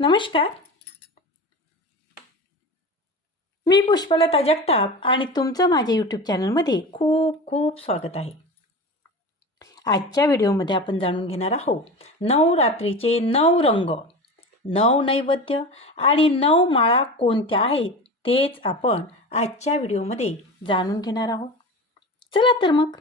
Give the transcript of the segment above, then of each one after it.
नमस्कार. मी पुष्पलता जगताप आणि तुमचं माझ्या यूट्यूब चॅनलमध्ये खूप खूप स्वागत आहे. आजच्या व्हिडिओमध्ये आपण जाणून घेणार आहोत नऊ रात्रीचे नऊ रंग. नऊ नैवेद्य आणि नऊ माळा कोणत्या आहेत तेच आपण आजच्या व्हिडिओमध्ये जाणून घेणार आहोत. चला तर मग.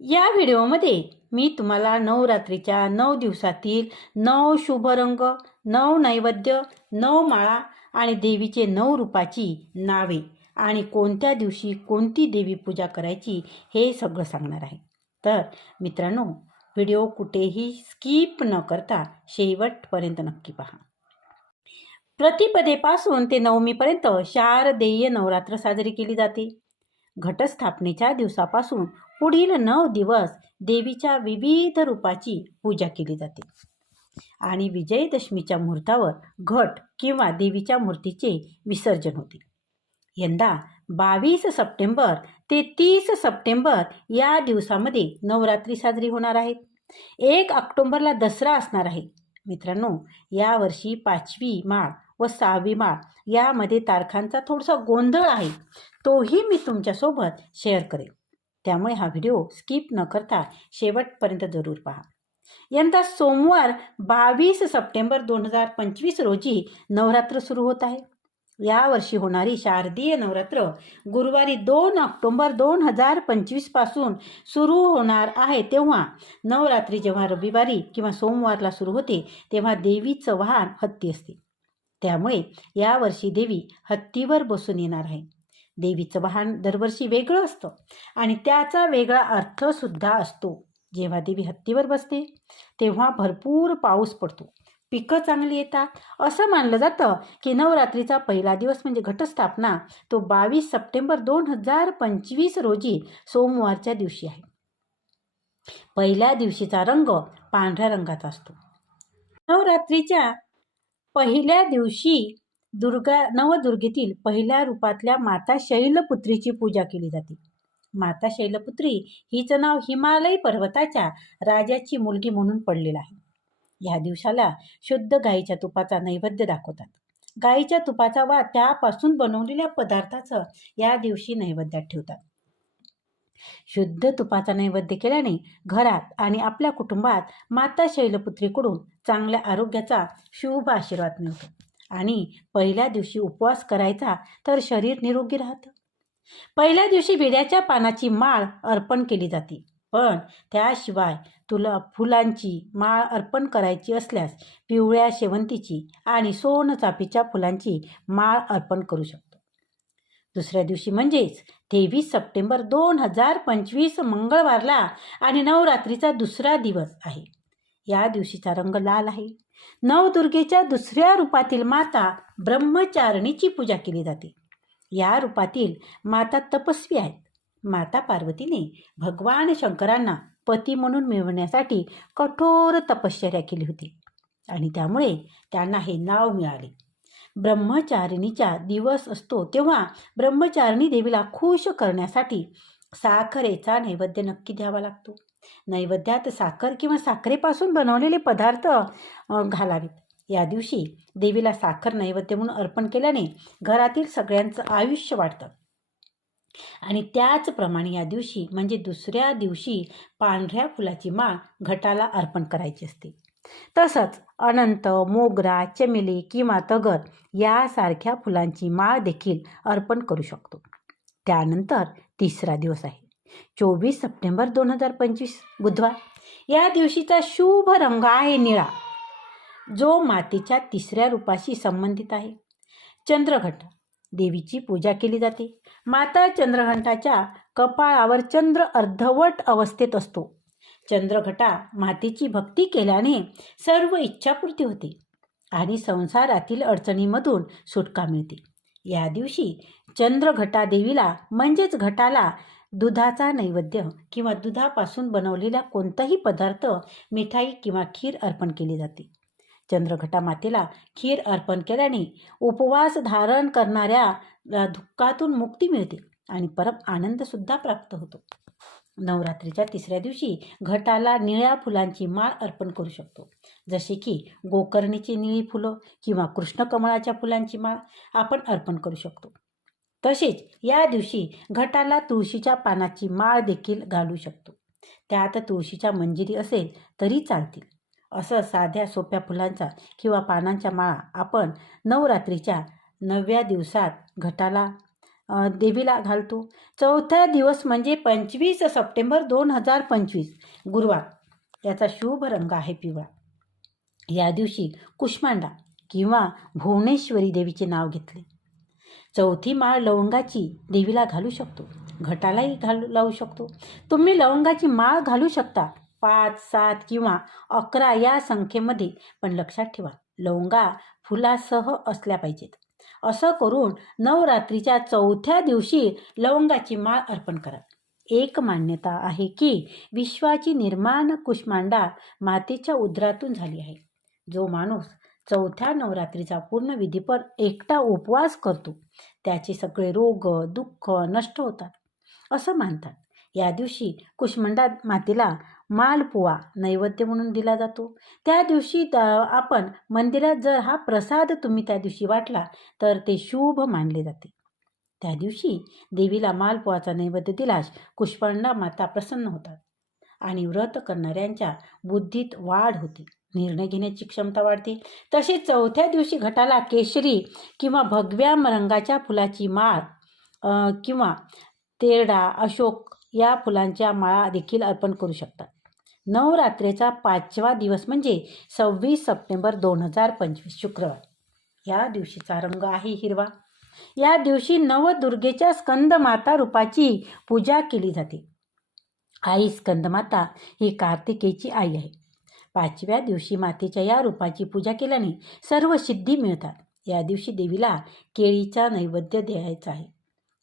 या व्हिडिओमध्ये मी तुम्हाला नवरात्रीच्या नऊ दिवसातील नऊ शुभ रंग नऊ नैवेद्य नऊ माळा आणि देवीचे नऊ रूपाची नावे आणि कोणत्या दिवशी कोणती देवी पूजा करायची हे सगळं सांगणार आहे. तर मित्रांनो व्हिडिओ कुठेही स्किप न करता शेवटपर्यंत नक्की पहा. प्रतिपदेपासून ते नवमीपर्यंत शारदेय नवरात्र साजरी केली जाते. घटस्थापनेच्या दिवसापासून पुढील नऊ दिवस देवीच्या विविध रूपाची पूजा केली जाते. आणि विजयदशमीच्या मुहूर्तावर घट किंवा देवीच्या मूर्तीचे विसर्जन होते. यंदा बावीस सप्टेंबर ते तीस सप्टेंबर या दिवसामध्ये नवरात्री साजरी होणार आहेत एक ऑक्टोंबरला दसरा असणार आहे. मित्रांनो यावर्षी पाचवी माळ व सहावी माळ. यामध्ये तारखांचा थोडासा गोंधळ आहे. तोही मी तुमच्यासोबत शेअर करेन. त्यामुळे हा व्हिडिओ स्किप न करता शेवटपर्यंत जरूर पहा. यंदा सोमवार बावीस सप्टेंबर दोन हजार पंचवीस रोजी नवरात्र सुरू होत आहे. यावर्षी होणारी शारदीय नवरात्र गुरुवारी दोन ऑक्टोंबर दोन हजार पंचवीसपासून सुरू होणार आहे. तेव्हा नवरात्री जेव्हा रविवारी किंवा सोमवारला सुरू होते तेव्हा देवीचं वाहन हत्ती असते. त्यामुळे यावर्षी देवी हत्तीवर बसून येणार आहे. देवीचं वाहन दरवर्षी वेगळं असतं आणि त्याचा वेगळा अर्थसुद्धा असतो. जेव्हा देवी हत्तीवर बसते तेव्हा भरपूर पाऊस पडतो. पिकं चांगली येतात. असं मानलं जातं की नवरात्रीचा पहिला दिवस म्हणजे घटस्थापना तो बावीस सप्टेंबर दोन हजार पंचवीस रोजी सोमवारच्या दिवशी आहे. पहिल्या दिवशीचा रंग पांढऱ्या रंगाचा असतो. नवरात्रीच्या पहिल्या दिवशी दुर्गा नवदुर्गेतील पहिल्या रूपातल्या माता शैलपुत्रीची पूजा केली जाते. माता शैलपुत्री हिचं नाव हिमालय पर्वताच्या राजाची मुलगी म्हणून पडलेलं आहे. या दिवसाला शुद्ध गाईच्या तुपाचा नैवेद्य दाखवतात. गाईच्या तुपाचा वा त्यापासून बनवलेल्या पदार्थाचं या दिवशी नैवेद्यात ठेवतात. शुद्ध तुपाचा नैवेद्य केल्याने घरात आणि आपल्या कुटुंबात माता शैलपुत्रीकडून चांगल्या आरोग्याचा शुभ आशीर्वाद मिळतो. आणि पहिल्या दिवशी उपवास करायचा तर शरीर निरोगी राहतं. पहिल्या दिवशी विड्याच्या पानाची माळ अर्पण केली जाते. पण त्याशिवाय तुला फुलांची माळ अर्पण करायची असल्यास पिवळ्या शेवंतीची आणि सोनचाफीच्या फुलांची माळ अर्पण करू शकतो. दुसऱ्या दिवशी म्हणजेच तेवीस सप्टेंबर दोन हजार पंचवीस मंगळवारला आणि नवरात्रीचा दुसरा दिवस आहे. या दिवशीचा रंग लाल आहे. नवदुर्गेच्या दुसऱ्या रूपातील माता ब्रह्मचारिणीची पूजा केली जाते. या रूपातील माता तपस्वी आहेत. माता पार्वतीने भगवान शंकरांना पती म्हणून मिळवण्यासाठी कठोर तपश्चर्या केली होती आणि त्यामुळे त्यांना हे नाव मिळाले. ब्रह्मचारिणीचा दिवस असतो तेव्हा ब्रह्मचारिणी देवीला खुश करण्यासाठी साखरेचा नैवेद्य नक्की द्यावा लागतो. नैवेद्यात साखर किंवा साखरेपासून बनवलेले पदार्थ घालावेत. या दिवशी देवीला साखर नैवेद्य म्हणून अर्पण केल्याने घरातील सगळ्यांचं आयुष्य वाढतं. आणि त्याचप्रमाणे या दिवशी म्हणजे दुसऱ्या दिवशी पांढऱ्या फुलाची माळ घटाला अर्पण करायची असते. तसंच अनंत मोगरा चमेली किंवा तगर यासारख्या फुलांची माळ देखील अर्पण करू शकतो. त्यानंतर तिसरा दिवस आहे. चोवीस सप्टेंबर दोन हजार पंचवीस बुधवार. या दिवशीचा शुभ रंग आहे निळा जो मातेच्या तिसऱ्या रूपाशी संबंधित आहे. चंद्रघंटा देवीची पूजा केली जाते. माता चंद्रघंटाच्या कपाळावर चंद्र अर्धवट अवस्थेत असतो. चंद्रघटा मातेची भक्ती केल्याने सर्व इच्छापूर्ती होते आणि संसारातील अडचणीमधून सुटका मिळते. या दिवशी चंद्रघटा देवीला म्हणजेच घटाला दुधाचा नैवेद्य किंवा दुधापासून बनवलेला कोणताही पदार्थ मिठाई किंवा खीर अर्पण केली जाते. चंद्रघटा मातेला खीर अर्पण केल्याने उपवास धारण करणाऱ्या दुःखातून मुक्ती मिळते आणि परम आनंदसुद्धा प्राप्त होतो. नवरात्रीच्या तिसऱ्या दिवशी घटाला निळ्या फुलांची माळ अर्पण करू शकतो. जसे की गोकर्णीची निळी फुलं किंवा कृष्णकमळाच्या फुलांची माळ आपण अर्पण करू शकतो. तसेच या दिवशी घटाला तुळशीच्या पानाची माळ देखील घालू शकतो. त्यात तुळशीच्या मंजिरी असेल तरी चालतील. असं साध्या सोप्या फुलांचा किंवा पानांच्या माळा आपण नवरात्रीच्या नवव्या दिवसात घटाला देवीला घालतो. चौथा दिवस म्हणजे पंचवीस सप्टेंबर दोन हजार पंचवीस गुरुवार. याचा शुभ रंग आहे पिवळा. या दिवशी कुष्मांडा किंवा भुवनेश्वरी देवीचे नाव घेतले. चौथी माळ लवंगाची देवीला घालू शकतो. घटालाही घालू लावू शकतो. तुम्ही लवंगाची माळ घालू शकता. पाच सात किंवा अकरा या संख्येमध्ये पण लक्षात ठेवा लवंगा फुलासह असल्या पाहिजेत. असं करून नवरात्रीच्या चौथ्या दिवशी लवंगाची माळ अर्पण करा एक मान्यता आहे की विश्वाची निर्माण कुष्मांडा मातेच्या उदरातून झाली आहे. जो माणूस चौथ्या नवरात्रीचा पूर्ण विधीपर एकटा उपवास करतो त्याचे सगळे रोग दुःख नष्ट होतात असं मानतात. या दिवशी कुष्मांडा मातेला मालपुवा नैवेद्य म्हणून दिला जातो. त्या दिवशी त- आपण मंदिरात जर हा प्रसाद तुम्ही त्या दिवशी वाटला तर ते शुभ मानले जाते. त्या दिवशी देवीला मालपुवाचा नैवेद्य दिलास कुष्मांडा माता प्रसन्न होतात आणि व्रत करणाऱ्यांच्या बुद्धीत वाढ होते. निर्णय घेण्याची क्षमता वाढते. तसेच चौथ्या दिवशी घटाला केशरी किंवा भगव्या रंगाच्या फुलाची माळ किंवा तेरडा अशोक या फुलांच्या माळा देखील अर्पण करू शकतात. नवरात्रीचा पाचवा दिवस म्हणजे सव्वीस सप्टेंबर दोन हजार पंचवीस शुक्रवार. या दिवशीचा रंग आहे हिरवा. या दिवशी नवदुर्गेच्या स्कंदमाता रूपाची पूजा केली जाते. आई स्कंदमाता ही कार्तिकेची आई आहे. पाचव्या दिवशी मातेच्या या रूपाची पूजा केल्याने सर्व सिद्धी मिळतात. या दिवशी देवीला केळीचा नैवेद्य द्यायचा आहे.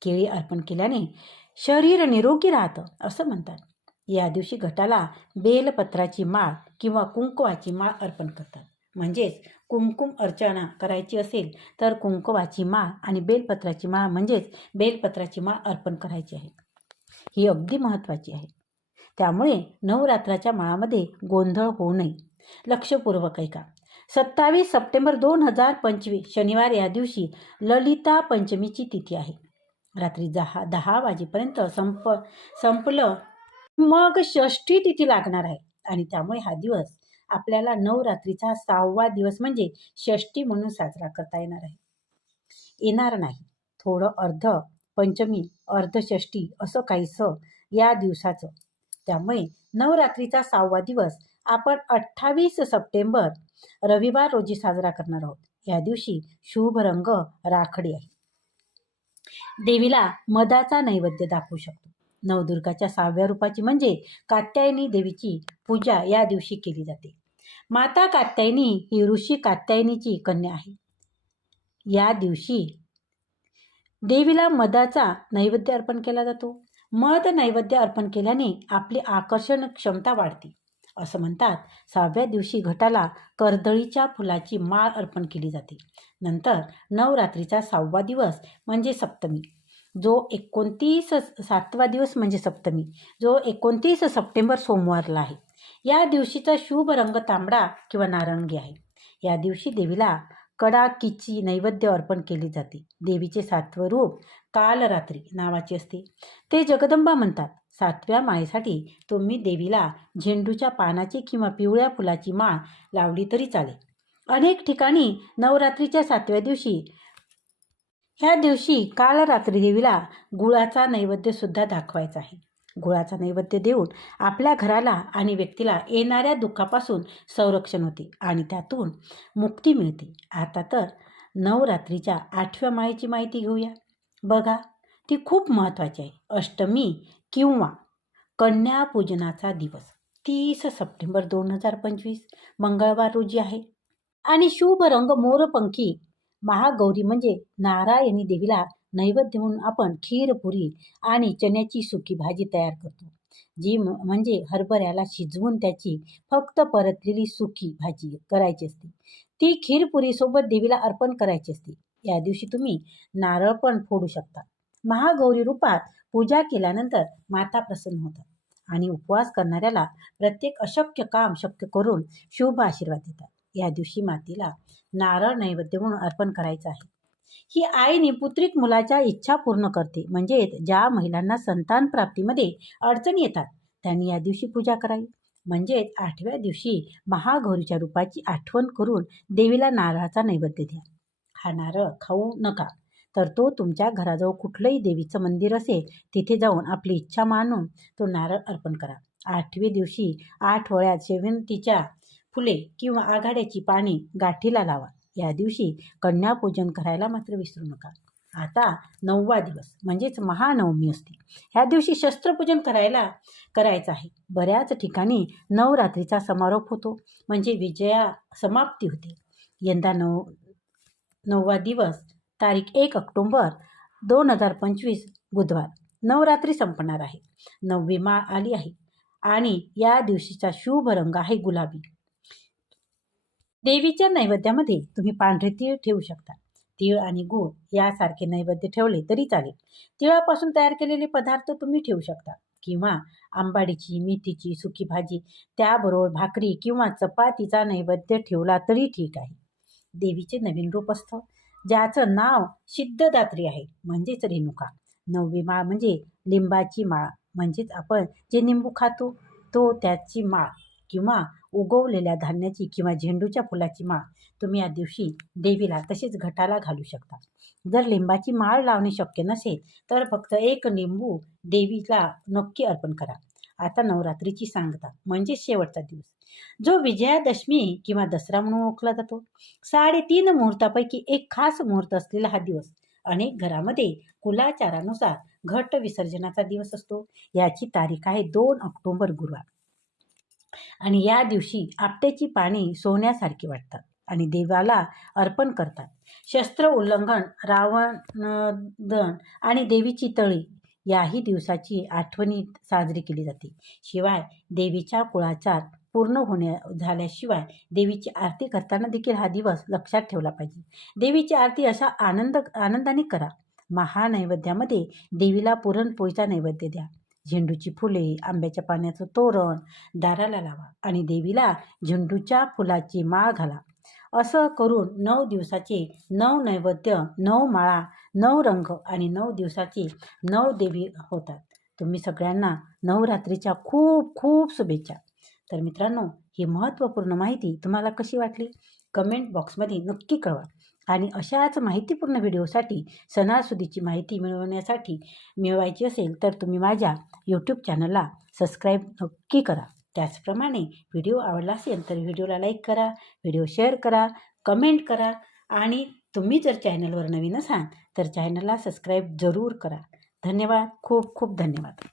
केळी अर्पण केल्याने शरीर निरोगी राहतं असं म्हणतात. या दिवशी घटाला बेलपत्राची माळ किंवा कुंकवाची माळ अर्पण करतात. म्हणजेच कुंकुम अर्चना करायची असेल तर कुंकवाची माळ आणि बेलपत्राची माळ म्हणजेच बेलपत्राची माळ अर्पण करायची आहे. ही अगदी महत्त्वाची आहे. त्यामुळे नवरात्राच्या माळामध्ये गोंधळ होऊ नये. लक्षपूर्वक ऐका. सत्तावीस सप्टेंबर दोन हजार पंचवीस शनिवार या दिवशी ललिता पंचमीची तिथी आहे. रात्री दहा दहा वाजेपर्यंत संप संपलं मग षष्ठी तिथी लागणार आहे. आणि त्यामुळे हा दिवस आपल्याला नवरात्रीचा सहावा दिवस म्हणजे षष्ठी म्हणून साजरा करता येणार आहे. येणार नाही. थोडं अर्ध पंचमी अर्धषष्ठी असं काहीसं या दिवसाचं. त्यामुळे नवरात्रीचा सहावा दिवस आपण अठ्ठावीस सप्टेंबर रविवार रोजी साजरा करणार आहोत. या दिवशी शुभ रंग राखडी आहे. देवीला मधाचा नैवेद्य दाखवू शकतो. नवदुर्गाच्या सहाव्या रूपाची म्हणजे कात्यायनी देवीची पूजा या दिवशी केली जाते. माता कात्यायनी ही ऋषी कात्यायनीची कन्या आहे. या दिवशी देवीला मधाचा नैवेद्य अर्पण केला जातो. मध नैवेद्य अर्पण केल्याने आपली आकर्षण क्षमता वाढते. असं म्हणतात सहाव्या दिवशी घटाला कर्दळीच्या फुलाची माळ अर्पण केली जाते. नंतर नवरात्रीचा सहावा दिवस म्हणजे सप्तमी. जो एकोणतीस सातवा दिवस म्हणजे सप्तमी जो एकोणतीस सप्टेंबर सोमवारला आहे. या दिवशीचा शुभ रंग तांबडा किंवा नारंगी आहे. या दिवशी देवीला कडाकीची नैवेद्य अर्पण केली जाते. देवीचे सातवं रूप कालरात्री नावाचे असते. ते जगदंबा म्हणतात सातव्या माळेसाठी तुम्ही देवीला झेंडूच्या पानाची किंवा पिवळ्या फुलाची माळ लावली तरी चालेल. अनेक ठिकाणी नवरात्रीच्या सातव्या दिवशी ह्या दिवशी काल रात्री देवीला गुळाचा नैवेद्य सुद्धा दाखवायचा आहे. गुळाचा नैवेद्य देऊन आपल्या घराला आणि व्यक्तीला येणाऱ्या दुःखापासून संरक्षण होते आणि त्यातून मुक्ती मिळते. आता तर नवरात्रीच्या आठव्या माळेची माहिती घेऊया. बघा ती खूप महत्त्वाची आहे. अष्टमी किंवा कन्यापूजनाचा दिवस. तीस सप्टेंबर दोन हजार पंचवीस मंगळवार रोजी आहे. आणि शुभ रंग मोरपंखी महागौरी म्हणजे नारायणी देवीला नैवेद्य म्हणून आपण खीरपुरी आणि चण्याची सुकी भाजी तयार करतो. जी म- म्हणजे हरभऱ्याला शिजवून त्याची फक्त परतलेली सुकी भाजी करायची असते. ती खीरपुरीसोबत देवीला अर्पण करायची असते. या दिवशी तुम्ही नारळ पण फोडू शकता. महागौरी रूपात पूजा केल्यानंतर माता प्रसन्न होतात आणि उपवास करणाऱ्याला प्रत्येक अशक्य काम शक्य करून शुभ आशीर्वाद देतात. या दिवशी मातीला नारळ नैवेद्य म्हणून अर्पण करायचं आहे. ही आईने पुत्रिक मुलाच्या इच्छा पूर्ण करते. म्हणजेच ज्या महिलांना संतान प्राप्तीमध्ये अडचणी येतात त्यांनी या दिवशी पूजा करावी. म्हणजेच आठव्या दिवशी महागौरीच्या रूपाची आठवण करून देवीला नारळाचा नैवेद्य द्या. हा नारळ खाऊ नका तर तो तुमच्या घराजवळ कुठलंही देवीचं मंदिर असेल तिथे जाऊन आपली इच्छा मानून तो नारळ अर्पण करा. आठव्या दिवशी आठ वळ्यात शेवंतीच्या फुले किंवा आघाड्याची पाने गाठीला लावा. या दिवशी कन्यापूजन करायला मात्र विसरू नका. आता नववा दिवस म्हणजेच महानवमी असते. ह्या दिवशी शस्त्रपूजन करायला करायचं आहे. बऱ्याच ठिकाणी नवरात्रीचा समारोप होतो म्हणजे विजया समाप्ती होते. यंदा नव नववा दिवस तारीख एक ऑक्टोंबर दोन हजार पंचवीस बुधवार नवरात्री संपणार आहे. नववी माळ आली आहे आणि या दिवशीचा शुभ रंग आहे गुलाबी. देवीच्या नैवेद्यामध्ये तुम्ही पांढरे तीळ ठेवू शकता. तीळ आणि गूळ यासारखे नैवेद्य ठेवले तरी चालेल. तिळापासून तयार केलेले पदार्थ तुम्ही ठेवू शकता. किंवा आंबाडीची मेथीची सुकी भाजी त्याबरोबर भाकरी किंवा चपातीचा नैवेद्य ठेवला तरी ठीक आहे. देवीचे नवीन रूप असतं ज्याचं नाव सिद्धदात्री आहे म्हणजेच रेणुका. नववी माळ म्हणजे लिंबाची माळ. म्हणजेच आपण जे निंबू खातो तो त्याची माळ. किंवा उगवलेल्या धान्याची किंवा झेंडूच्या फुलाची माळ तुम्ही या दिवशी देवीला तसेच घटाला घालू शकता. जर लिंबाची माळ लावणे शक्य नसेल तर फक्त एक लिंबू देवीला नक्की अर्पण करा. आता नवरात्रीची सांगता म्हणजे शेवटचा दिवस. जो विजयादशमी किंवा दसरा म्हणून ओळखला जातो. साडेतीन मुहूर्तापैकी एक खास मुहूर्त असलेला हा दिवस. अनेक घरामध्ये कुलाचारानुसार घट विसर्जनाचा दिवस असतो. याची तारीख आहे दोन ऑक्टोबर गुरुवार. आणि या दिवशी आपट्याची पाने सोन्यासारखी वाटतात आणि देवाला अर्पण करतात. शस्त्र उल्लंघन रावण आणि देवीची तळी याही दिवसाची आठवणी साजरी केली जाते. शिवाय देवीच्या कुळाचार पूर्ण होण्या झाल्याशिवाय देवीची आरती करताना देखील हा दिवस लक्षात ठेवला पाहिजे. देवीची आरती अशा आनंद आनंदाने करा. महानैवेद्यामध्ये देवीला पुरणपोळीचा नैवेद्य द्या. झेंडूची फुले आंब्याच्या पाण्याचं तोरण दाराला लावा आणि देवीला झेंडूच्या फुलाची माळ घाला. असं करून नऊ दिवसाचे नऊ नैवेद्य नऊ माळा नऊ रंग आणि नऊ दिवसाची नऊ देवी होतात. तुम्ही सगळ्यांना नवरात्रीच्या खूप खूप शुभेच्छा. तर मित्रांनो ही महत्त्वपूर्ण माहिती तुम्हाला कशी वाटली? कमेंट बॉक्समध्ये नक्की कळवा. आणि अशाच माहितीपूर्ण व्हिडिओसाठी सणासुदीची माहिती मिळवण्यासाठी मिळवायची असेल तर तुम्ही माझ्या यूट्यूब चॅनलला सबस्क्राईब नक्की करा. त्याचप्रमाणे व्हिडिओ आवडला असेल तर व्हिडिओला लाईक करा व्हिडिओ शेअर करा कमेंट करा आणि तुम्ही जर चॅनलवर नवीन असाल तर चॅनलला सबस्क्राईब जरूर करा. धन्यवाद. खूप खूप धन्यवाद.